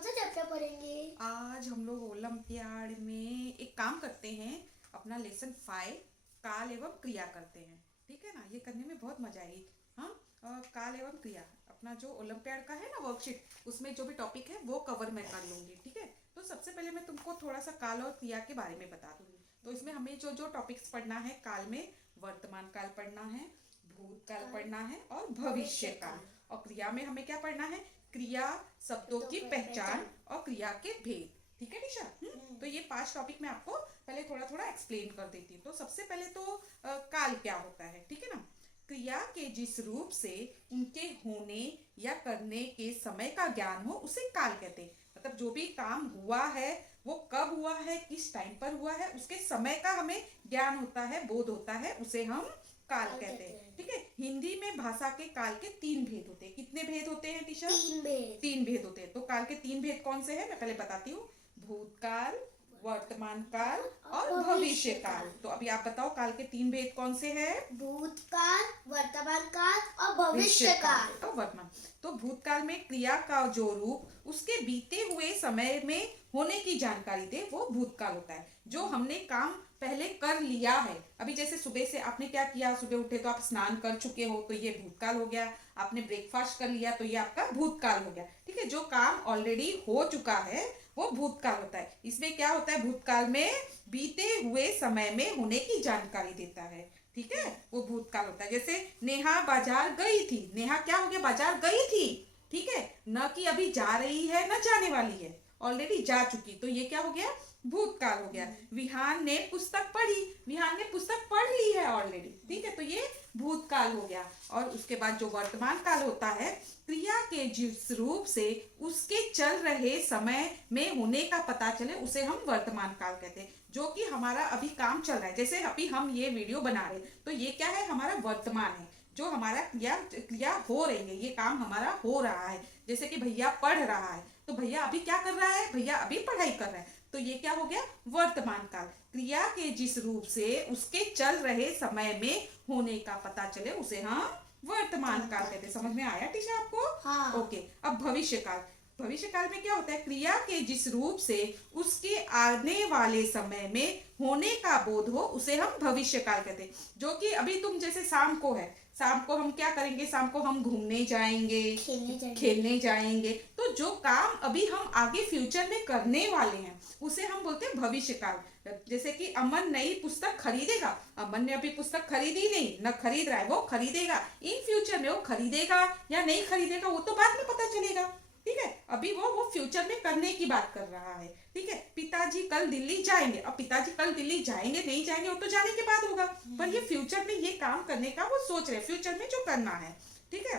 कौन सा चैप्टर पढ़ेंगे? आज हम लोग ओलंपियाड में एक काम करते हैं, अपना लेसन 5 काल एवं क्रिया करते हैं। ठीक है ना, ये करने में बहुत मजा आएगी। हाँ, काल एवं क्रिया अपना जो ओलंपियाड का है ना वर्कशीट, उसमें जो भी टॉपिक है वो कवर मैं कर लूंगी। ठीक है, तो सबसे पहले मैं तुमको थोड़ा सा काल और क्रिया के बारे में बता दूंगी। तो इसमें हमें जो जो टॉपिक्स पढ़ना है, काल में वर्तमान काल पढ़ना है, भूतकाल पढ़ना है और भविष्य काल। और क्रिया में हमें क्या पढ़ना है? क्रिया, शब्दों की पहचान और क्रिया के भेद। ठीक है निशा? तो ये 5 टॉपिक मैं आपको पहले थोड़ा थोड़ा एक्सप्लेन कर देती हूँ। तो सबसे पहले तो काल क्या होता है, ठीक है ना। क्रिया के जिस रूप से उनके होने या करने के समय का ज्ञान हो उसे काल कहते हैं। मतलब जो भी काम हुआ है वो कब हुआ है, किस टाइम पर हुआ है, उसके समय का हमें ज्ञान होता है, बोध होता है, उसे हम काल कहते हैं। ठीक है, हिंदी में भाषा के काल के 3 भेद होते हैं। कितने भेद होते हैं टीचर? 3 भेद होते हैं। तो काल के 3 भेद कौन से हैं मैं पहले बताती हूँ। भूतकाल, वर्तमान काल और भविष्य काल। तो अभी आप बताओ काल के 3 भेद कौन से हैं? भूतकाल, वर्तमान काल और भविष्य काल। तो वर्तमान, तो भूतकाल में क्रिया का जो रूप उसके बीते हुए समय में होने की जानकारी दे वो भूतकाल होता है। जो हमने काम पहले कर लिया है, अभी जैसे सुबह से आपने क्या किया, सुबह उठे तो आप स्नान कर चुके हो तो ये भूतकाल हो गया। आपने ब्रेकफास्ट कर लिया तो ये आपका भूतकाल हो गया। ठीक है, जो काम ऑलरेडी हो चुका है वो भूतकाल होता है। इसमें क्या होता है? भूतकाल में बीते हुए समय में होने की जानकारी देता है। ठीक है, वो भूतकाल होता है। जैसे नेहा बाजार गई थी, नेहा क्या हो गया? बाजार गई थी। ठीक है, न कि अभी जा रही है न जाने वाली है, ऑलरेडी जा चुकी, तो ये क्या हो गया? भूतकाल हो गया। विहान ने पुस्तक पढ़ी, विहान ने पुस्तक पढ़ ली है ऑलरेडी। ठीक है, तो ये भूतकाल हो गया। और उसके बाद जो वर्तमान काल होता है, क्रिया के जिस रूप से उसके चल रहे समय में होने का पता चले उसे हम वर्तमान काल कहते हैं। जो कि हमारा अभी काम चल रहा है, जैसे अभी हम ये वीडियो बना रहे हैं तो ये क्या है? हमारा वर्तमान है। जो हमारा क्रिया क्रिया हो रही है, ये काम हमारा हो रहा है। जैसे कि भैया पढ़ रहा है तो भैया अभी क्या कर रहा है? भैया अभी पढ़ाई कर रहा है, तो ये क्या हो गया? वर्तमान काल। क्रिया के जिस रूप से उसके चल रहे समय में होने का पता चले उसे हम वर्तमान काल कहते हैं। समझ में आया टीचर आपको? हाँ। ओके, अब भविष्य काल। भविष्य काल में क्या होता है? क्रिया के जिस रूप से उसके आने वाले समय में होने का बोध हो उसे हम भविष्य काल कहते हैं। जो कि अभी तुम जैसे शाम को है, शाम को हम क्या करेंगे? शाम को हम घूमने जाएंगे, खेलने जाएंगे। तो जो काम अभी हम आगे फ्यूचर में करने वाले हैं उसे हम बोलते हैं भविष्य काल। जैसे कि अमन नई पुस्तक खरीदेगा, अमन ने अभी पुस्तक खरीदी नहीं, न खरीद रहा है, वो खरीदेगा। इन फ्यूचर में वो खरीदेगा या नहीं खरीदेगा वो तो बाद में पता चलेगा। ठीक है, अभी वो फ्यूचर में करने की बात कर रहा है। ठीक है, पिताजी कल दिल्ली जाएंगे। अब पिताजी कल दिल्ली जाएंगे नहीं जाएंगे वो तो जाने के बाद होगा, पर ये फ्यूचर में ये काम करने का वो सोच रहे, फ्यूचर में जो करना है। ठीक है,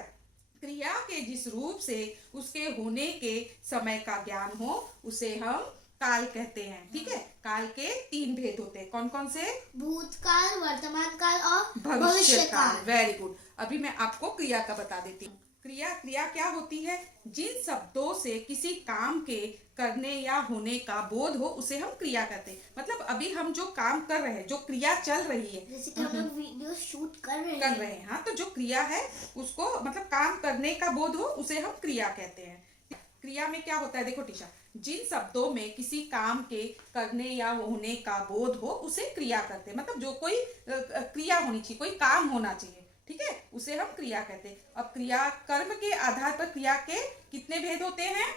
क्रिया के जिस रूप से उसके होने के समय का ज्ञान हो उसे हम काल कहते हैं। ठीक है, काल के 3 भेद होते हैं। कौन कौन से? भूतकाल, वर्तमान काल और भविष्य काल। Very good. अभी मैं आपको क्रिया का बता देती हूँ। क्रिया क्या होती है? जिन शब्दों से किसी काम के करने या होने का बोध हो उसे हम क्रिया कहते हैं। मतलब अभी हम जो काम कर रहे हैं, जो क्रिया चल रही है, जैसे कि हम लोग वीडियो शूट कर रहे हैं। हाँ, तो जो क्रिया है उसको मतलब काम करने का बोध हो उसे हम क्रिया कहते हैं। क्रिया में क्या होता है? देखो टीचर, जिन शब्दों में किसी काम के करने या होने का बोध हो उसे क्रिया करते हैं। मतलब जो कोई क्रिया होनी चाहिए, कोई काम होना चाहिए। ठीक है, उसे हम क्रिया कहते हैं। अब क्रिया कर्म के आधार पर क्रिया के कितने भेद होते हैं?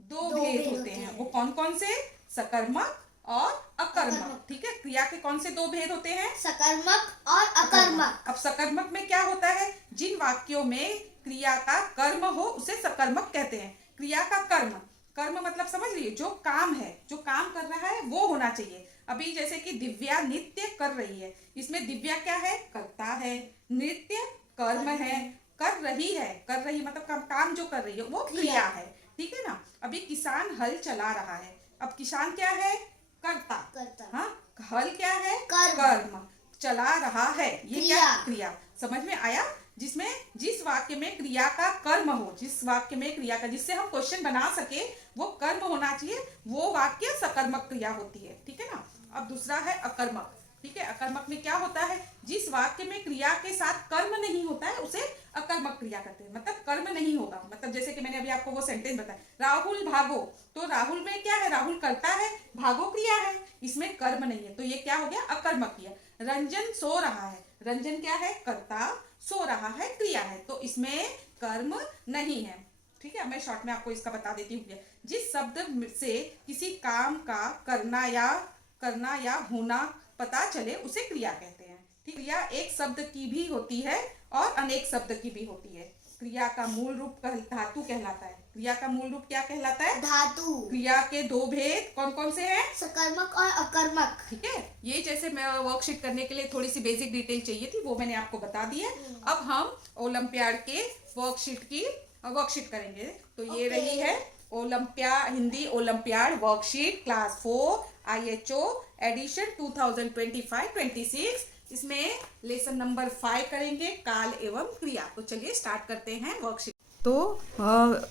2 भेद होते हैं। वो कौन कौन से? सकर्मक और अकर्मक। ठीक है, क्रिया के कौन से 2 भेद होते हैं? सकर्मक और अकर्मक। अब सकर्मक में क्या होता है? जिन वाक्यों में क्रिया का कर्म हो उसे सकर्मक कहते हैं। क्रिया का कर्म, कर्म मतलब समझ रही है, जो काम है, जो काम कर रहा है वो होना चाहिए। अभी जैसे कि दिव्या नृत्य कर रही है, इसमें दिव्या क्या है? करता है। नृत्य कर्म है, कर रही मतलब काम जो कर रही है वो क्रिया है। ठीक है ना। अभी किसान हल चला रहा है, अब किसान क्या है? करता। हाँ, हल क्या है? कर्म। चला रहा है, ये क्या? क्रिया। समझ में आया? जिसमें जिस वाक्य में क्रिया का कर्म हो, जिस वाक्य में क्रिया का, जिससे हम क्वेश्चन बना सके वो कर्म होना चाहिए, वो वाक्य सकर्मक क्रिया होती है। ठीक है ना। अब दूसरा है अकर्मक। ठीक है। अकर्मक में क्या होता है, जिस वाक्य में क्रिया के साथ कर्म नहीं होता है उसे अकर्मक क्रिया कहते हैं, मतलब कर्म नहीं होगा। मतलब जैसे कि मैंने अभी आपको वो सेंटेंस बताया, राहुल भागो, तो राहुल में क्या है, राहुल करता है, भागो क्रिया है, इसमें कर्म नहीं है, तो ये क्या हो गया, अकर्मक क्रिया। रंजन सो रहा है, रंजन क्या है, कर्ता, सो रहा है क्रिया है, तो इसमें कर्म नहीं है। ठीक है, मैं शॉर्ट में आपको इसका बता देती हूँ। जिस शब्द से किसी काम का करना या होना पता चले उसे क्रिया कहते हैं। ठीक, क्रिया एक शब्द की भी होती है और अनेक शब्द की भी होती है। क्रिया का मूल रूप धातु कहलाता है। क्रिया का मूल रूप क्या कहलाता है, धातु। क्रिया के दो भेद कौन कौन से हैं, सकर्मक और अकर्मक। ठीक है, ये जैसे मैं वर्कशीट करने के लिए थोड़ी सी बेसिक डिटेल चाहिए थी, वो मैंने आपको बता दी है। अब हम ओलंपियाड के वर्कशीट करेंगे। तो ये रही है Hindi olympiad worksheet class 4 IHO edition 2025-26। इसमें लेसन नंबर 5 करेंगे, काल एवं क्रिया। तो चलिए स्टार्ट करते हैं वर्कशीट। तो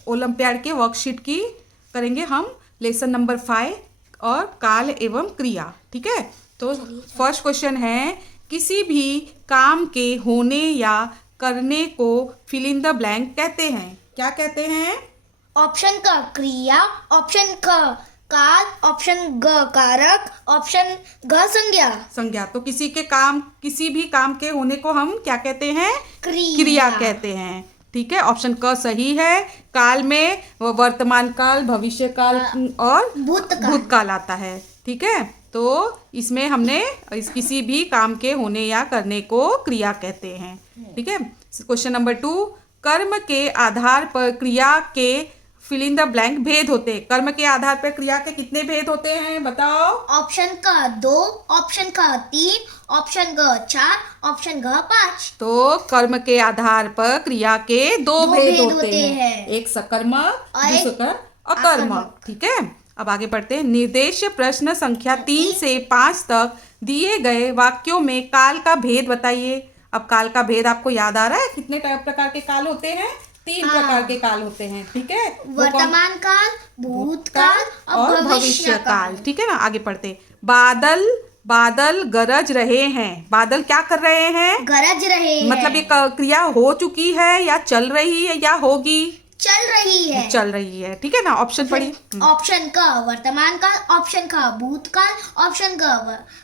ओलंपियाड के वर्कशीट की करेंगे हम लेसन नंबर 5 और काल एवं क्रिया। ठीक है, तो फर्स्ट क्वेश्चन है, किसी भी काम के होने या करने को फिल इन द ब्लैंक कहते हैं। क्या कहते हैं, ऑप्शन का क्रिया, ऑप्शन का काल, ऑप्शन ग कारक, ऑप्शन घ संज्ञा। तो किसी भी काम के होने को हम क्या कहते हैं, क्रिया कहते हैं। ठीक है, ऑप्शन क सही है। काल में वर्तमान काल, भविष्य काल और भूतकाल आता है। ठीक है, तो इसमें हमने किसी भी काम के होने या करने को क्रिया कहते हैं। ठीक है, क्वेश्चन नंबर 2, कर्म के आधार पर क्रिया के फिल इन द ब्लैंक भेद होते हैं। कर्म के आधार पर क्रिया के कितने भेद होते हैं, बताओ। ऑप्शन का 2, ऑप्शन का 3, ऑप्शन ग 4, ऑप्शन घ 5। तो कर्म के आधार पर क्रिया के दो भेद होते हैं, एक सकर्मक, दूसरा अकर्मक। ठीक है, अब आगे बढ़ते हैं। निर्देश प्रश्न संख्या 3 से 5 तक दिए गए वाक्यों में काल का भेद बताइए। अब काल का भेद आपको याद आ रहा है, कितने प्रकार के काल होते हैं, 3 प्रकार के काल होते हैं। ठीक है, वर्तमान काल, भूतकाल और भविष्य काल। ठीक है ना, आगे पढ़ते। बादल गरज रहे हैं। बादल क्या कर रहे हैं, गरज रहे हैं। मतलब ये क्रिया हो चुकी है या चल रही है या होगी, चल रही है। ठीक है ना, ऑप्शन पढ़िए। ऑप्शन का वर्तमान काल, ऑप्शन का भूतकाल, ऑप्शन का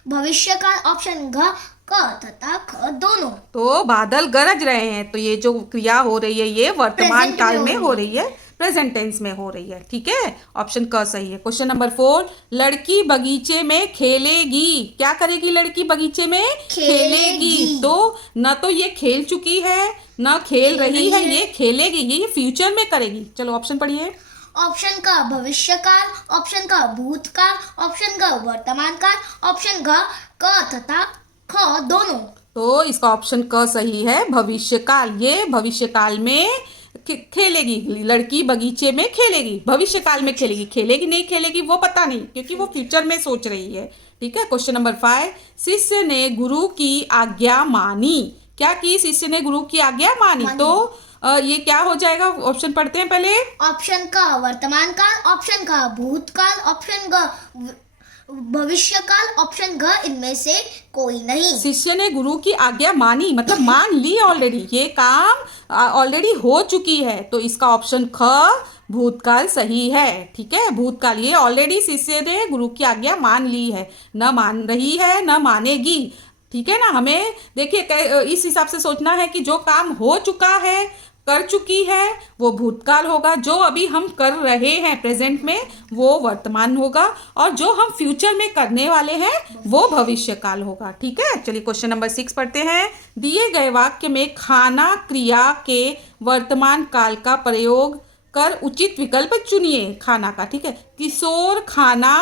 भविष्य काल, ऑप्शन घ क तथा ख दोनों। तो बादल गरज रहे हैं, तो ये जो क्रिया हो रही है ये वर्तमान काल में हो रही है, प्रेजेंट टेंस में हो रही है। ठीक है, ऑप्शन क सही है। क्वेश्चन नंबर 4, लड़की बगीचे में खेलेगी। क्या करेगी लड़की बगीचे में, खेलेगी। तो न तो ये खेल चुकी है, न खेल रही है, ये खेलेगी, ये फ्यूचर में करेगी। चलो ऑप्शन पढ़िए। ऑप्शन का भविष्य काल, ऑप्शन का भूतकाल, ऑप्शन का वर्तमान काल, ऑप्शन घ क तथा ख दोनों। तो इसका ऑप्शन क सही है, भविष्य काल। ये भविष्य काल में खेलेगी, लड़की बगीचे में खेलेगी, भविष्य काल में खेलेगी। खेलेगी नहीं खेलेगी वो पता नहीं, क्योंकि वो फ्यूचर में सोच रही है। ठीक है, क्वेश्चन नंबर 5, शिष्य ने गुरु की आज्ञा मानी। क्या की, शिष्य ने गुरु की आज्ञा मानी। तो ये क्या हो जाएगा, ऑप्शन पढ़ते हैं पहले। ऑप्शन का वर्तमान काल, ऑप्शन का भूतकाल, ऑप्शन ग भविष्य काल, ऑप्शन घ इनमें से कोई नहीं। शिष्य ने गुरु की आज्ञा मानी, मतलब मान ली ऑलरेडी, ये काम ऑलरेडी हो चुकी है, तो इसका ऑप्शन ख भूतकाल सही है। ठीक है, भूतकाल, ये ऑलरेडी शिष्य ने गुरु की आज्ञा मान ली है, न मान रही है न मानेगी। ठीक है ना, हमें देखिए इस हिसाब से सोचना है कि जो काम हो चुका है, कर चुकी है, वो भूतकाल होगा, जो अभी हम कर रहे हैं प्रेजेंट में वो वर्तमान होगा, और जो हम फ्यूचर में करने वाले हैं वो भविष्य काल होगा। ठीक है, चलिए क्वेश्चन नंबर 6 पढ़ते हैं। दिए गए वाक्य में खाना क्रिया के वर्तमान काल का प्रयोग कर उचित विकल्प चुनिए। खाना का, ठीक है, किशोर खाना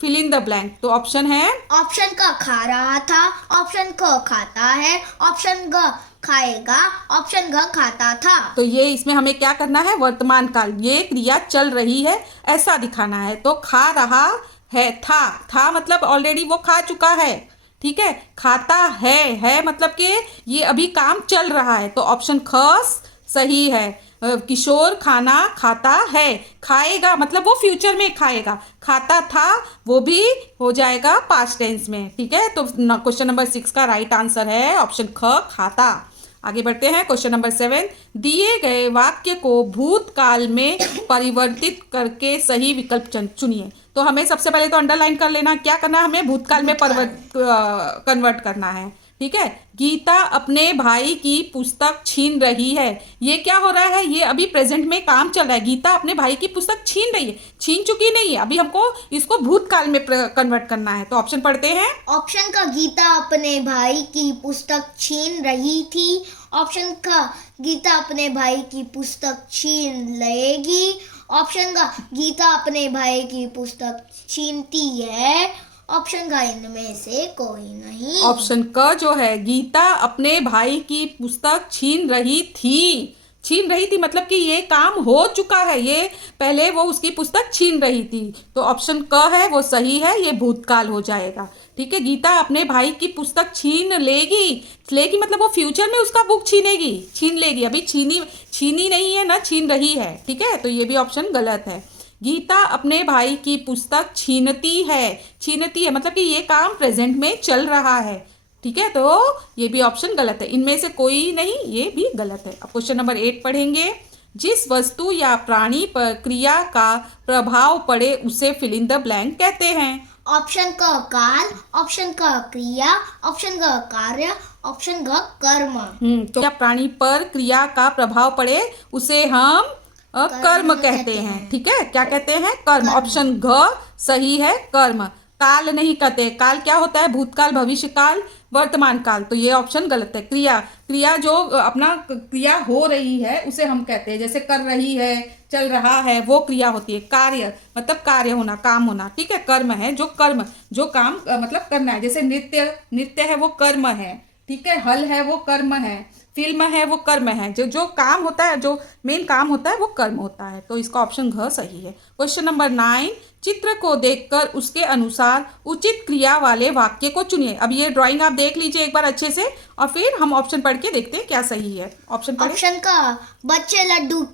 फिल इन द ब्लैंक। तो ऑप्शन है, ऑप्शन का खा रहा था, ऑप्शन क खाता है, ऑप्शन ग खाएगा, ऑप्शन घ खाता था। तो ये इसमें हमें क्या करना है, वर्तमान काल, ये क्रिया चल रही है ऐसा दिखाना है। तो खा रहा है, था मतलब ऑलरेडी वो खा चुका है। ठीक है, खाता है मतलब कि ये अभी काम चल रहा है, तो ऑप्शन ख सही है। किशोर खाना खाता है। खाएगा मतलब वो फ्यूचर में खाएगा, खाता था वो भी हो जाएगा पास्ट टेंस में। ठीक है, तो क्वेश्चन नंबर 6 का राइट आंसर है ऑप्शन ख, खाता। आगे बढ़ते हैं क्वेश्चन नंबर 7। दिए गए वाक्य को भूतकाल में परिवर्तित करके सही विकल्प चुनिए। तो हमें सबसे पहले तो अंडरलाइन कर लेना, क्या करना है, हमें भूतकाल में कन्वर्ट करना है। ठीक है, गीता अपने भाई की पुस्तक छीन रही है। ये क्या हो रहा है, ये अभी प्रेजेंट में काम चल रहा है। गीता अपने भाई की पुस्तक छीन रही है, छीन चुकी नहीं है, अभी हमको इसको भूतकाल में कन्वर्ट करना है। तो ऑप्शन पढ़ते हैं। ऑप्शन का गीता अपने भाई की पुस्तक छीन रही थी। ऑप्शन का गीता अपने भाई की पुस्तक छीन लेगी। ऑप्शन का गीता अपने भाई की पुस्तक छीनती है। ऑप्शन का इनमें से कोई नहीं। ऑप्शन क जो है, गीता अपने भाई की पुस्तक छीन रही थी। छीन रही थी मतलब कि ये काम हो चुका है, ये पहले वो उसकी पुस्तक छीन रही थी। तो ऑप्शन क है वो सही है, ये भूतकाल हो जाएगा। ठीक है, गीता अपने भाई की पुस्तक छीन लेगी। लेगी मतलब वो फ्यूचर में उसका बुक छीनेगी, छीन लेगी, अभी छीनी नहीं है ना, छीन रही है। ठीक है, तो ये भी ऑप्शन गलत है। गीता अपने भाई की पुस्तक छीनती है। छीनती है मतलब कि ये काम प्रेजेंट में चल रहा है। ठीक है, तो ये भी ऑप्शन गलत है, इनमें से कोई नहीं, ये भी गलत है। अब क्वेश्चन नंबर 8 पढ़ेंगे। जिस वस्तु या प्राणी पर क्रिया का प्रभाव पड़े उसे फिल इन द ब्लैंक कहते हैं। ऑप्शन क काल, ऑप्शन क क्रिया, ऑप्शन क कार्य, ऑप्शन ग कर्म। तो या प्राणी पर क्रिया का प्रभाव पड़े उसे हम कर्म कहते हैं। ठीक है, क्या कहते हैं, कर्म। ऑप्शन घ सही है, कर्म। काल नहीं कहते, काल क्या होता है, भूतकाल, भविष्य काल, वर्तमान काल। तो ये ऑप्शन गलत है। क्रिया जो अपना क्रिया हो रही है उसे हम कहते हैं, जैसे कर रही है, चल रहा है, वो क्रिया होती है। कार्य मतलब कार्य होना, काम होना। ठीक है, कर्म है जो काम मतलब करना है, जैसे नृत्य है वो कर्म है। ठीक है, हल है वो कर्म है, फिल्म है वो कर्म है, जो काम होता है, जो मेन काम होता है वो कर्म होता है। तो इसका ऑप्शन घ सही है। Question number 9। चित्र को देखकर उसके अनुसार उचित क्रिया वाले वाक्य को चुनिए। अब ये ड्राइंग आप देख लीजिए एक बार अच्छे से, और फिर हम ऑप्शन पढ़ के देखते हैं क्या सही है। ऑप्शन का बच्चे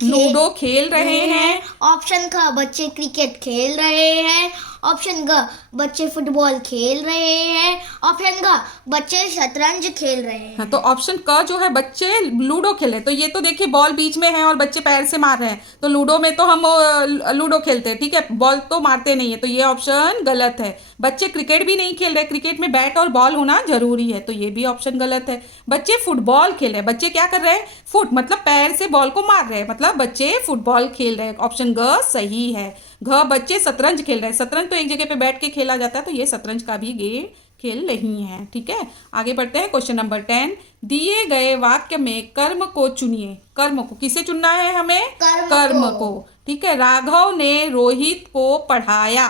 लूडो खेल रहे हैं। ऑप्शन का बच्चे क्रिकेट खेल रहे हैं। ऑप्शन ग बच्चे फुटबॉल खेल रहे हैं। ऑप्शन ग बच्चे शतरंज खेल रहे हैं। हाँ, तो ऑप्शन क जो है बच्चे लूडो खेले, तो ये तो देखिए बॉल बीच में है और बच्चे पैर से मार रहे हैं, तो लूडो में तो हम लूडो खेलते हैं। ठीक है, बॉल तो मारते नहीं है, तो ये ऑप्शन गलत है। बच्चे क्रिकेट भी नहीं खेल रहे, क्रिकेट में बैट और बॉल होना जरूरी है, तो ये भी ऑप्शन गलत है। बच्चे फुटबॉल खेल रहे हैं, बच्चे क्या कर रहे हैं, फुट मतलब पैर से बॉल को मार रहे हैं, मतलब बच्चे फुटबॉल खेल रहे हैं। ऑप्शन ग सही है। घ बच्चे शतरंज खेल रहे हैं, शतरंज तो एक जगह पे बैठ के खेला जाता है, तो ये शतरंज का भी गेम खेल नहीं है। ठीक है, आगे बढ़ते हैं क्वेश्चन नंबर 10। दिए गए वाक्य में कर्म को चुनिए। कर्म को किसे चुनना है हमें, कर्म को। ठीक है, राघव ने रोहित को पढ़ाया।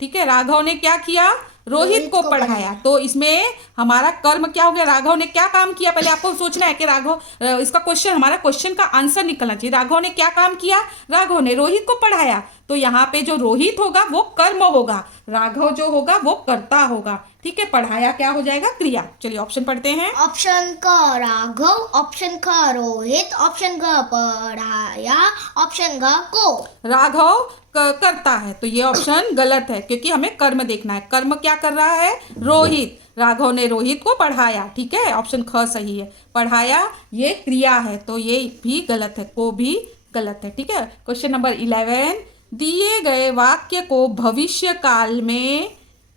ठीक है, राघव ने क्या किया, रोहित को पढ़ाया। तो इसमें हमारा कर्म क्या हो गया, राघव ने क्या काम किया, पहले आपको सोचना है कि राघव, इसका क्वेश्चन, हमारा क्वेश्चन का आंसर निकलना चाहिए। राघव ने क्या काम किया, राघव ने रोहित को पढ़ाया। तो यहाँ पे जो रोहित होगा वो कर्म होगा, राघव जो होगा वो कर्ता होगा। ठीक है, पढ़ाया क्या हो जाएगा, क्रिया। चलिए ऑप्शन पढ़ते हैं। ऑप्शन क राघव, ऑप्शन ख रोहित, ऑप्शन ग पढ़ाया, ऑप्शन ग को राघव करता है, तो ये ऑप्शन गलत है, क्योंकि हमें कर्म देखना है। कर्म क्या कर रहा है, रोहित। राघव ने रोहित को पढ़ाया। ठीक है, ऑप्शन ख सही है। पढ़ाया ये क्रिया है, तो ये भी गलत है, को भी गलत है। ठीक है, क्वेश्चन नंबर 11। दिए गए वाक्य को भविष्य काल में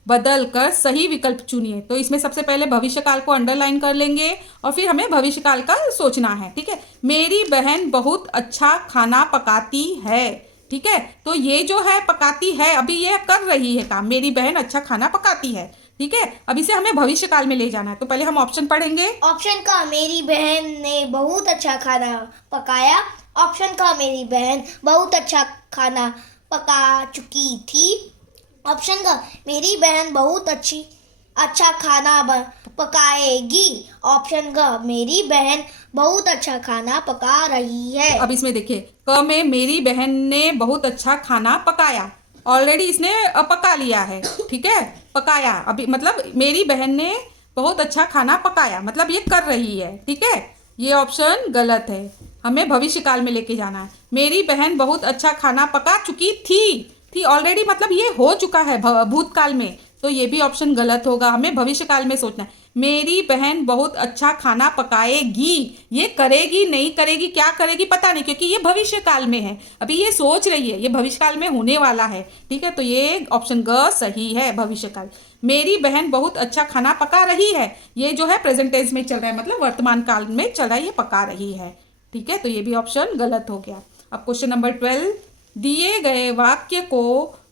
बदल कर सही विकल्प चुनिए। तो इसमें सबसे पहले भविष्य काल को अंडरलाइन कर लेंगे और फिर हमें भविष्य काल का सोचना है। ठीक है, मेरी बहन बहुत अच्छा खाना पकाती है। ठीक है, तो ये जो है पकाती है, अभी ये कर रही है काम, मेरी बहन अच्छा खाना पकाती है। ठीक है, अब इसे हमें भविष्य काल में ले जाना है, तो पहले हम ऑप्शन पढ़ेंगे। ऑप्शन का मेरी बहन ने बहुत अच्छा खाना पकाया। ऑप्शन का मेरी बहन बहुत अच्छा खाना पका चुकी थी। ऑप्शन का मेरी बहन बहुत अच्छा खाना पकाएगी। ऑप्शन ग मेरी बहन बहुत अच्छा खाना पका रही है। अब इसमें देखिए, क में मेरी बहन ने बहुत अच्छा खाना पकाया, ऑलरेडी इसने पका लिया है। ठीक है, पकाया अभी मतलब मेरी बहन ने बहुत अच्छा खाना पकाया, मतलब ये कर रही है। ठीक है, ये ऑप्शन गलत है। हमें भविष्य काल में लेके जाना है। मेरी बहन बहुत अच्छा खाना पका चुकी थी ऑलरेडी, मतलब ये हो चुका है भूतकाल में, तो ये भी ऑप्शन गलत होगा। हमें भविष्य काल में सोचना है। मेरी बहन बहुत अच्छा खाना पकाएगी, ये करेगी नहीं करेगी, क्या करेगी पता नहीं, क्योंकि ये भविष्य काल में है, अभी ये सोच रही है, ये भविष्य काल में होने वाला है। ठीक है, तो ये ऑप्शन ग सही है, भविष्य काल। मेरी बहन बहुत अच्छा खाना पका रही है, ये जो है प्रेजेंट टेंस में चल रहा है, मतलब वर्तमान काल में चल रहा है, ये पका रही है। ठीक है, तो ये भी ऑप्शन गलत हो गया। अब क्वेश्चन नंबर 12, दिए गए वाक्य को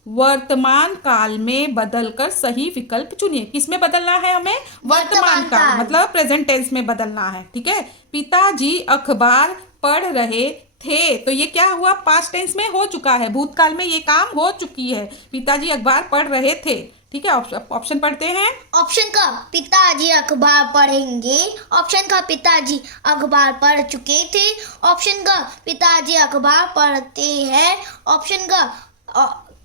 वर्तमान काल में बदलकर सही विकल्प चुनिए। किसमें बदलना है हमें? वर्तमान काल, मतलब प्रेजेंट टेंस में बदलना है। ठीक है, पिताजी अखबार पढ़ रहे थे, तो ये क्या हुआ? पास्ट टेंस में हो चुका है, भूतकाल में ये काम हो चुकी है, पिताजी अखबार पढ़ रहे थे। ठीक है, ऑप्शन पढ़ते हैं। ऑप्शन का पिताजी अखबार पढ़ेंगे, ऑप्शन का पिताजी अखबार पढ़ चुके थे, ऑप्शन का पिताजी अखबार पढ़ते हैं, ऑप्शन का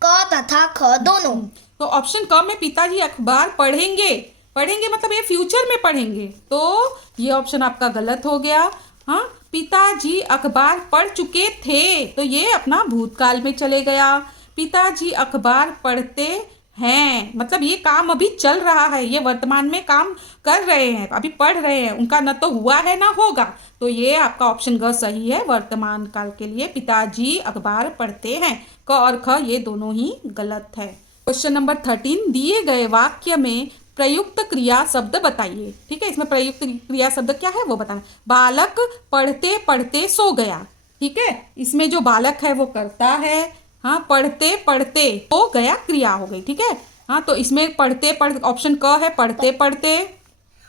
क तथा ख दोनों। तो ऑप्शन क में पिताजी अखबार पढ़ेंगे, पढ़ेंगे मतलब ये फ्यूचर में पढ़ेंगे, तो ये ऑप्शन आपका गलत हो गया। हाँ, पिताजी अखबार पढ़ चुके थे, तो ये अपना भूतकाल में चले गया। पिताजी अखबार पढ़ते हैं, मतलब ये काम अभी चल रहा है, ये वर्तमान में काम कर रहे हैं, अभी पढ़ रहे हैं, उनका न तो हुआ है ना होगा, तो ये आपका ऑप्शन ग सही है। वर्तमान काल के लिए पिताजी अखबार पढ़ते हैं, क और ख ये दोनों ही गलत है। क्वेश्चन नंबर 13, दिए गए वाक्य में प्रयुक्त क्रिया शब्द बताइए। ठीक है, इसमें प्रयुक्त क्रिया शब्द क्या है वो बताना। बालक पढ़ते पढ़ते सो गया। ठीक है, इसमें जो बालक है वो करता है, हाँ, पढ़ते पढ़ते हो गया, क्रिया हो गई। ठीक है, हाँ, तो इसमें पढ़ते पढ़ते ऑप्शन क है, पढ़ते पढ़ते।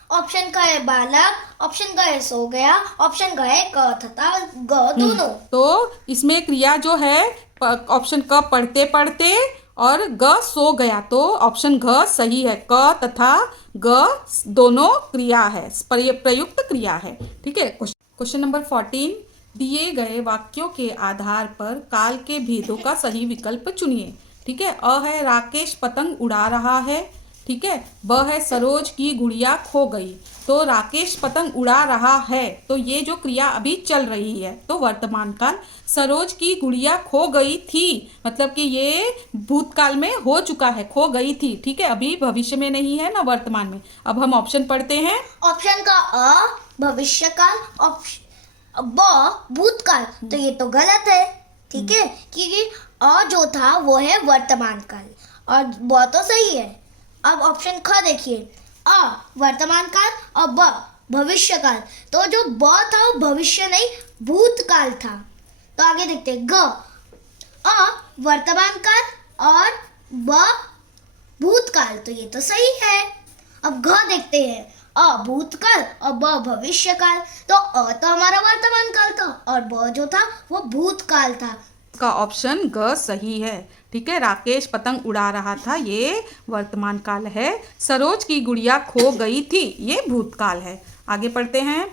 ऑप्शन का है बालक, ऑप्शन का है सो गया, ऑप्शन का है क तथा ग दोनों। तो इसमें क्रिया जो है ऑप्शन क पढ़ते पढ़ते और ग सो गया, तो ऑप्शन घ सही है, क तथा ग दोनों क्रिया है, प्रयुक्त क्रिया है। ठीक है, क्वेश्चन नंबर 14, दिए गए वाक्यों के आधार पर काल के भेदों का सही विकल्प चुनिए। ठीक है, अ है राकेश पतंग उड़ा रहा है। ठीक है, ब है सरोज की गुड़िया खो गई। तो राकेश पतंग उड़ा रहा है, तो ये जो क्रिया अभी चल रही है, तो वर्तमान काल। सरोज की गुड़िया खो गई थी, मतलब कि ये भूतकाल में हो चुका है, खो गई थी। ठीक है, अभी भविष्य में नहीं है ना, वर्तमान में। अब हम ऑप्शन पढ़ते हैं। ऑप्शन का अ भविष्य काल, ऑप्शन ब भूतकाल, तो ये तो गलत है। ठीक है, क्योंकि अ जो था वो है वर्तमान काल और ब तो सही है। अब ऑप्शन ख देखिए, अ वर्तमान काल और ब भविष्य काल, तो जो ब था वो भविष्य नहीं भूतकाल था। तो आगे देखते हैं, ग अ वर्तमान काल और ब भूतकाल, तो ये तो सही है। अब घ देखते हैं, अ भूतकाल और ब भविष्य काल, तो अ तो हमारा वर्तमान काल था और ब जो था वो भूतकाल था। का ऑप्शन ग सही है। ठीक है, राकेश पतंग उड़ा रहा था, ये वर्तमान काल है। सरोज की गुड़िया खो गई थी, ये भूतकाल है। आगे पढ़ते हैं।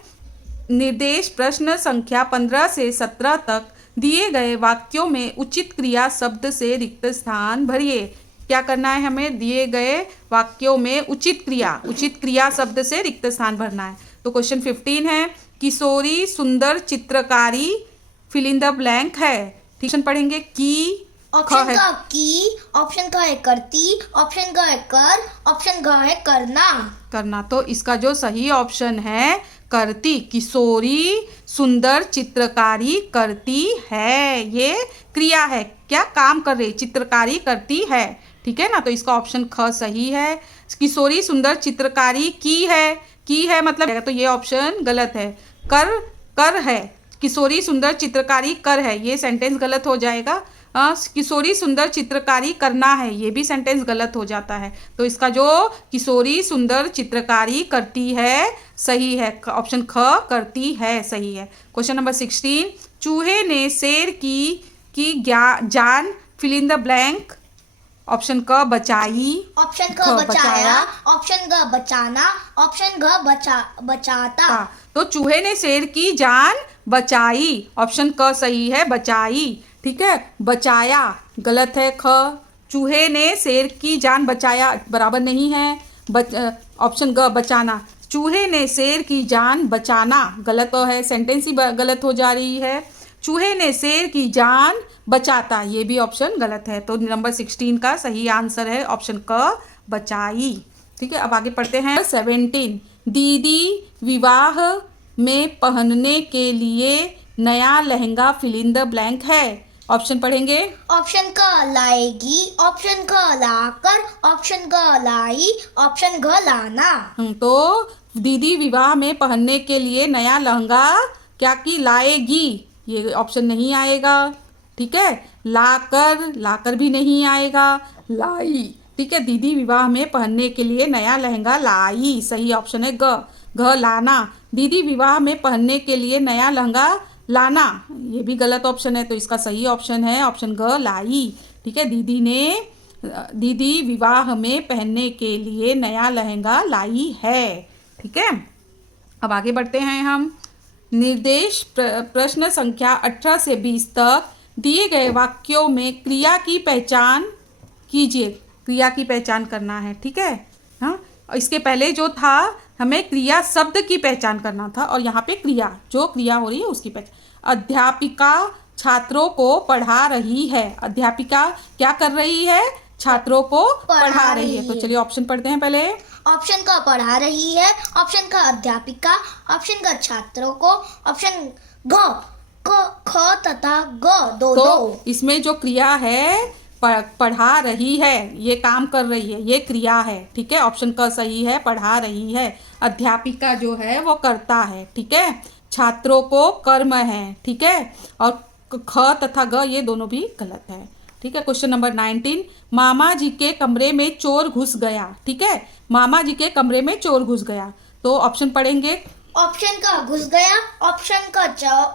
निर्देश प्रश्न संख्या 15 से 17 तक दिए गए वाक्यों में उचित क्रिया शब्द से रिक्त स्थान भरिए। क्या करना है हमें? दिए गए वाक्यों में उचित क्रिया शब्द से रिक्त स्थान भरना है। तो क्वेश्चन 15 है, किशोरी सुंदर चित्रकारी फिल इन द ब्लैंक है। ठीक, पढ़ेंगे की, ऑप्शन का की, ऑप्शन का है करती, ऑप्शन का है कर, ऑप्शन का है करना। तो इसका जो सही ऑप्शन है करती। किशोरी सुंदर चित्रकारी करती है, ये क्रिया है, क्या काम कर रही, चित्रकारी करती है। ठीक है ना, तो इसका ऑप्शन ख सही है। किशोरी सुंदर चित्रकारी की है मतलब, तो ये ऑप्शन गलत है। कर है, किशोरी सुंदर चित्रकारी कर है, ये सेंटेंस गलत हो जाएगा। किशोरी सुंदर चित्रकारी करना है, ये भी सेंटेंस गलत हो जाता है। तो इसका जो किशोरी सुंदर चित्रकारी करती है सही है, ऑप्शन ख करती है सही है। क्वेश्चन नंबर 16, चूहे ने शेर की जान fill in the blank. Option क बचाई, ऑप्शन क बचाया, ऑप्शन ग बचाना, ऑप्शन घ बचाता। तो चूहे ने शेर की जान बचाई, ऑप्शन क सही है, बचाई। ठीक है, बचाया गलत है, ख। चूहे ने शेर की जान बचाया बराबर नहीं है, ऑप्शन ग बचाना। चूहे ने शेर की जान बचाना, गलत तो है, सेंटेंस ही गलत हो जा रही है। चूहे ने शेर की जान बचाता, ये भी ऑप्शन गलत है। तो नंबर 16 का सही आंसर है ऑप्शन क, बचाई। ठीक है, अब आगे पढ़ते हैं। 17, दीदी विवाह में पहनने के लिए नया lehenga fill in the blank है। ऑप्शन पढ़ेंगे। ऑप्शन क लाएगी, ऑप्शन क लाकर, ऑप्शन ग लाई, ऑप्शन घ लाना। तो दीदी विवाह में पहनने के लिए नया लहंगा क्या की लाएगी, ये ऑप्शन नहीं आएगा। ठीक है, लाकर, लाकर भी नहीं आएगा, लाई। ठीक है, दीदी विवाह में पहनने के लिए नया लहंगा लाई, सही ऑप्शन है ग, घ लाना। दीदी विवाह में पहनने के लिए नया लहंगा लाना, ये भी गलत ऑप्शन है। तो इसका सही ऑप्शन है ऑप्शन ग, लाई। ठीक है, दीदी विवाह में पहनने के लिए नया लहंगा लाई है। ठीक है, अब आगे बढ़ते हैं हम। निर्देश प्रश्न संख्या 18 से 20 तक दिए गए वाक्यों में क्रिया की पहचान कीजिए। क्रिया की पहचान करना है। ठीक है, हाँ, इसके पहले जो था हमें क्रिया शब्द की पहचान करना था, और यहाँ पे क्रिया, जो क्रिया हो रही है उसकी पहचान। अध्यापिका छात्रों को पढ़ा रही है। अध्यापिका क्या कर रही है, छात्रों को पढ़ा रही है। तो चलिए ऑप्शन पढ़ते हैं पहले। ऑप्शन क पढ़ा रही है, ऑप्शन क अध्यापिका, ऑप्शन क छात्रों को, ऑप्शन घ ख तथा ग दो तो इसमें जो क्रिया है पढ़ा रही है, ये काम कर रही है, ये क्रिया है। ठीक है, ऑप्शन क सही है, पढ़ा रही है। अध्यापिका जो है वो करता है। ठीक है, छात्रों को कर्म है। ठीक है, और ख तथा ग ये दोनों भी गलत है। ठीक है, क्वेश्चन नंबर 19, मामा जी के कमरे में चोर घुस गया। ठीक है, मामा जी के कमरे में चोर घुस गया। तो ऑप्शन पढ़ेंगे। ऑप्शन का घुस गया, ऑप्शन का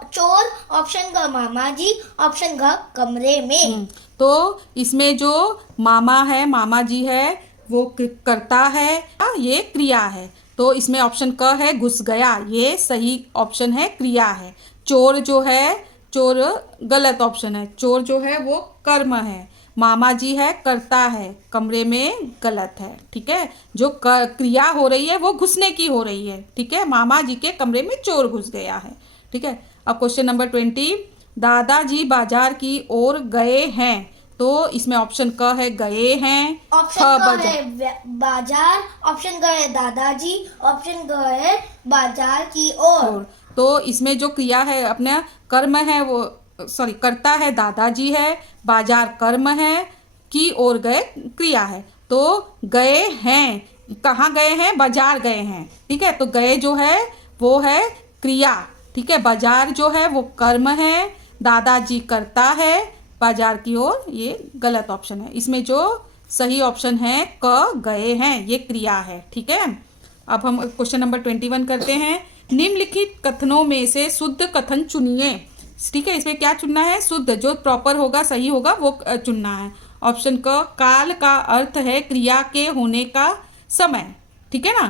चोर, ऑप्शन का मामा जी, ऑप्शन घ कमरे में। तो इसमें जो मामा है, मामा जी है, वो करता है, ये क्रिया है। तो इसमें ऑप्शन क है, घुस गया, ये सही ऑप्शन है, क्रिया है। चोर जो है, चोर गलत ऑप्शन है। चोर जो है वो कर्म है। मामा जी है, करता है, कमरे में गलत है। ठीक है, जो क्रिया हो रही है वो घुसने की हो रही है। ठीक है, मामा जी के कमरे में चोर घुस गया है। ठीक है, अब क्वेश्चन नंबर 20, दादाजी बाजार की ओर गए हैं। तो इसमें ऑप्शन क है, गए हैं। ऑप्शन क है बाजार, ऑप्शन ग है दादाजी, ऑप्शन ग है बाजार की ओर। तो इसमें जो क्रिया है, अपना कर्म है, वो सॉरी करता है दादाजी है, बाजार कर्म है, की ओर गए क्रिया है। तो गए हैं, कहाँ गए हैं, बाजार गए हैं। ठीक है, तो गए जो है वो है क्रिया। ठीक है, बाजार जो है वो कर्म है, दादाजी करता है, बाजार की ओर ये गलत ऑप्शन है। इसमें जो सही ऑप्शन है क, गए हैं, ये क्रिया है। ठीक है, अब हम क्वेश्चन नंबर 21 करते हैं। निम्नलिखित कथनों में से शुद्ध कथन चुनिए। ठीक है, इसमें क्या चुनना है, शुद्ध, जो प्रॉपर होगा, सही होगा, वो चुनना है। ऑप्शन क, काल का अर्थ है क्रिया के होने का समय। ठीक है ना।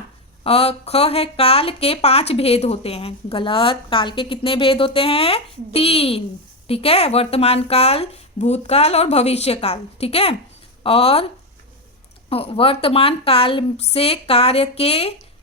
ख है, काल के 5 भेद होते हैं। गलत, काल के कितने भेद होते हैं, 3। ठीक है, वर्तमान काल, भूतकाल और भविष्य काल। ठीक है, और वर्तमान काल से कार्य के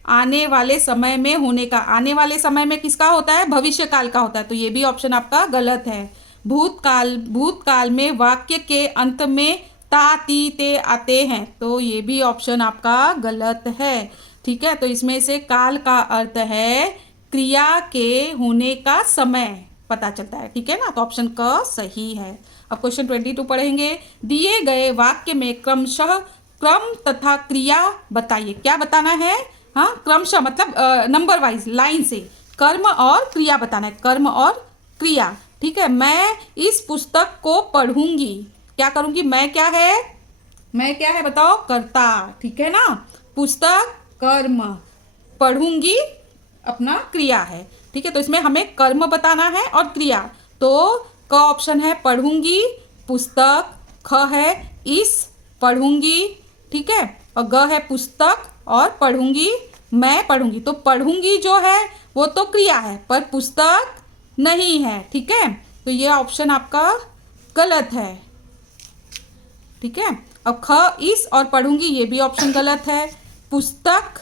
आने वाले समय में होने का, आने वाले समय में किसका होता है, भविष्य काल का होता है। तो ये भी ऑप्शन आपका गलत है। भूतकाल में वाक्य के अंत में ता, ती, ते आते हैं। तो ये भी ऑप्शन आपका गलत है। ठीक है, तो इसमें से काल का अर्थ है क्रिया के होने का समय पता चलता है। ठीक है ना, तो ऑप्शन क सही है। अब क्वेश्चन 22 पढ़ेंगे। दिए गए वाक्य में क्रमशः क्रम तथा क्रिया बताइए। क्या बताना है, हाँ, क्रमशः मतलब नंबर वाइज, लाइन से कर्म और क्रिया बताना है, कर्म और क्रिया। ठीक है, मैं इस पुस्तक को पढ़ूंगी, क्या करूंगी, मैं क्या है बताओ, कर्ता। ठीक है ना, पुस्तक कर्म, पढ़ूंगी अपना क्रिया है। ठीक है, तो इसमें हमें कर्म बताना है और क्रिया। तो क ऑप्शन है पढ़ूंगी, पुस्तक, ख है इस, पढ़ूंगी। ठीक है, और ग है पुस्तक और पढ़ूंगी, मैं पढ़ूंगी। तो पढ़ूंगी जो है वो तो क्रिया है, पर पुस्तक नहीं है। ठीक है, तो ये ऑप्शन आपका गलत है। ठीक है, अब ख इस और पढ़ूंगी, ये भी ऑप्शन गलत है। पुस्तक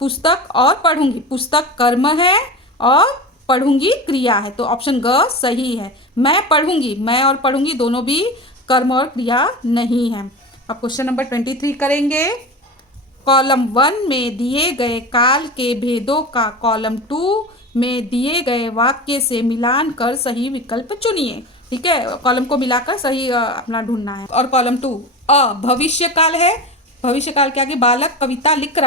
पुस्तक और पढ़ूंगी, पुस्तक कर्म है और पढ़ूंगी क्रिया है, तो ऑप्शन ग सही है। मैं पढ़ूंगी, मैं और पढ़ूंगी दोनों भी कर्म और क्रिया नहीं है। अब क्वेश्चन नंबर 23 करेंगे। कॉलम 1 में दिए गए काल के भेदों का कॉलम 2 में दिए गए वाक्य से मिलान कर सही विकल्प चुनिए। ठीक है, कॉलम को मिलाकर सही अपना ढूंढना है। और कॉलम 2 भविष्य काल है, भविष्य काल के आगे बालक कविता लिख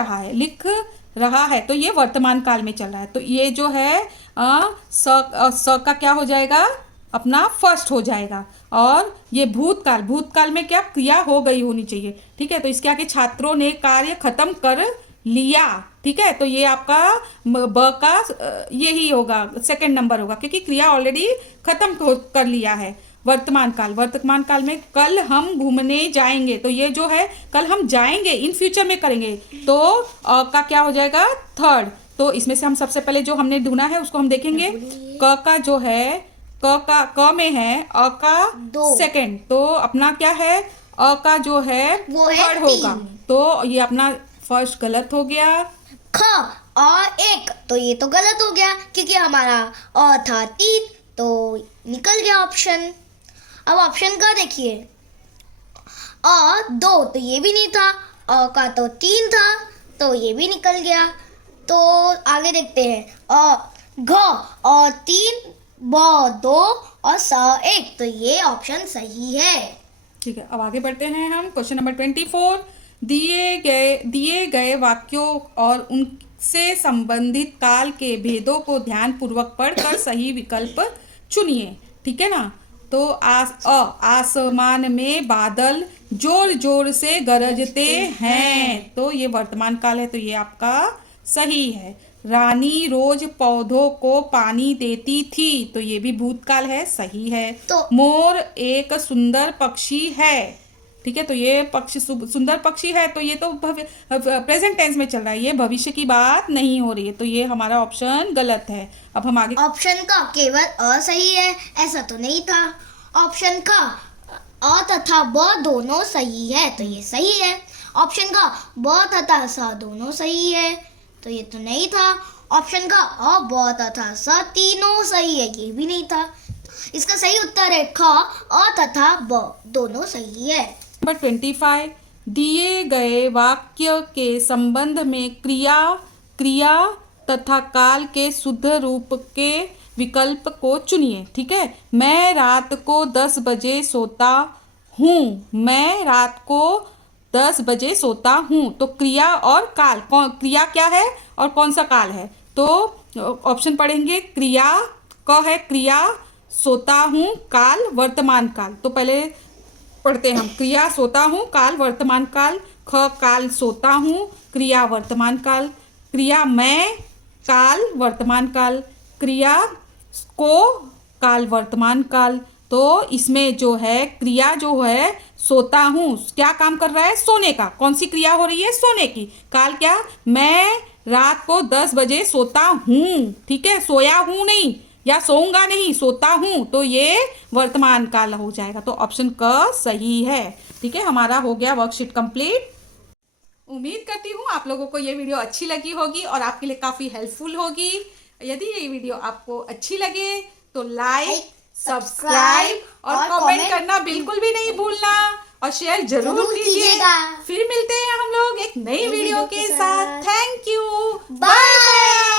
रहा है तो ये वर्तमान काल में चल रहा है, तो ये जो है स का क्या हो जाएगा, अपना फर्स्ट हो जाएगा। और ये भूतकाल, भूतकाल में क्या क्रिया हो गई होनी चाहिए। ठीक है, तो इसके आगे छात्रों ने कार्य खत्म कर लिया। ठीक है, तो ये आपका ब का यही होगा, सेकंड नंबर होगा, क्योंकि क्रिया ऑलरेडी खत्म कर लिया है। वर्तमान काल, वर्तमान काल में कल हम घूमने जाएंगे, तो ये जो है कल हम जाएंगे इन फ्यूचर में करेंगे, तो का क्या हो जाएगा, थर्ड। तो इसमें से हम सबसे पहले जो हमने ढूंढा है उसको हम देखेंगे। क का जो है क में है, अ का सेकंड, तो अपना क्या है, अ का जो है वो है थर्ड होगा, 3। तो ये अपना फर्स्ट गलत हो गया। ख और 1, तो ये तो गलत हो गया क्योंकि हमारा अ था 3, तो निकल गया ऑप्शन। अब ऑप्शन का देखिए, अ 2, तो ये भी नहीं था, अ का तो 3 था, तो ये भी निकल गया। तो आगे देखते हैं, घ और 3, ब 2 और स 1, तो ये ऑप्शन सही है। ठीक है, अब आगे बढ़ते हैं हम। क्वेश्चन नंबर 24, दिए गए वाक्यों और उनसे संबंधित काल के भेदों को ध्यान पूर्वक पढ़कर सही विकल्प चुनिए। ठीक है ना, तो आसमान में बादल जोर जोर से गरजते हैं, तो ये वर्तमान काल है, तो ये आपका सही है। रानी रोज पौधों को पानी देती थी, तो ये भी भूतकाल है, सही है। तो मोर एक सुंदर पक्षी है। ठीक है, तो ये पक्षी सुंदर पक्षी है, तो ये तो प्रेजेंट टेंस में चल रहा है, ये भविष्य की बात नहीं हो रही है, तो ये हमारा ऑप्शन गलत है। अब हम आगे, ऑप्शन का केवल अ सही है, ऐसा तो नहीं था। ऑप्शन का अ तथा ब दोनों सही है, तो ये सही है। ऑप्शन का ब तथा स दोनों सही है, तो ये तो नहीं था। ऑप्शन का अ ब तथा स तीनों सही है, ये भी नहीं था। इसका सही उत्तर है ख, अ तथा ब दोनों सही है। नंबर 25, दिए गए वाक्य के संबंध में क्रिया तथा काल के शुद्ध रूप के विकल्प को चुनिए। ठीक है, मैं रात को 10 बजे सोता हूँ, मैं रात को 10 बजे सोता हूँ, तो क्रिया और काल, क्रिया क्या है और कौन सा काल है, तो ऑप्शन पढ़ेंगे। क्रिया क है क्रिया, सोता हूँ काल, वर्तमान काल। तो पहले पढ़ते हैं हम, क्रिया सोता हूँ काल वर्तमान काल, ख काल सोता हूँ, क्रिया वर्तमान काल, क्रिया मैं काल वर्तमान काल, क्रिया को काल वर्तमान काल। तो इसमें जो है क्रिया जो है सोता हूँ, क्या काम कर रहा है, सोने का, कौन सी क्रिया हो रही है, सोने की। काल क्या, मैं रात को 10 बजे सोता हूँ। ठीक है, सोया हूँ नहीं या सोऊंगा नहीं, सोता हूँ, तो ये वर्तमान काल हो जाएगा, तो ऑप्शन क सही है। ठीक है, हमारा हो गया वर्कशीट कंप्लीट। उम्मीद करती हूँ आप लोगों को ये वीडियो अच्छी लगी होगी और आपके लिए काफ़ी हेल्पफुल होगी। यदि ये वीडियो आपको अच्छी लगे तो लाइक, सब्सक्राइब और कमेंट करना बिल्कुल भी नहीं भूलना, और शेयर जरूर कीजिएगा। फिर मिलते हैं हम लोग एक नई वीडियो के साथ। Thank you, bye bye.